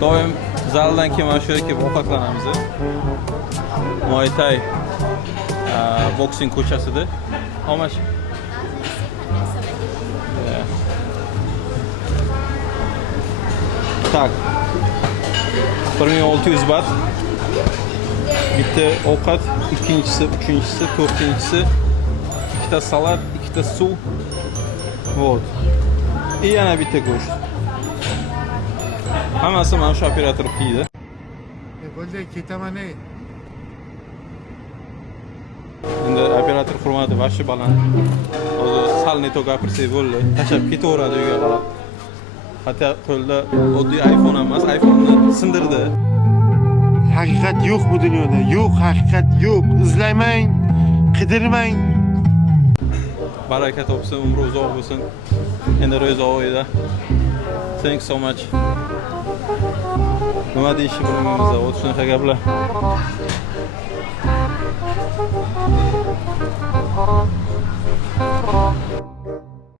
Doim zaldan keyin mana shu yerga kelib ovqatlanamiz. Muay Thai boksing ko'chasida. How much? Yeah. Tak. 1600 baht. Bitta ovqat, ikkinchisi, uchinchisi, to'rtinchisi, ikkita salat, ikkita suv. Вот. И yana bitta go'sht. Hammasi mana shu operator qildi. Bo'ldi, ketaman. Endi operator hurmati vashi baland. Hozir sal neto gapirsak bo'ldi. Tashab ketaveradi uyga qarab. Hatto qo'lda oddiy iPhone emas, iPhone'ni sindirdi. Haqiqat yo'q bu dunyoda. Yo'q, haqiqat yo'q. Izlamang, qidirmang. Baraka topsin, umri uzoq bo'lsin. Endi ro'za oyida. Thanks so much. Nima deyishni bilmaymiz, o'z shunaqa gaplar.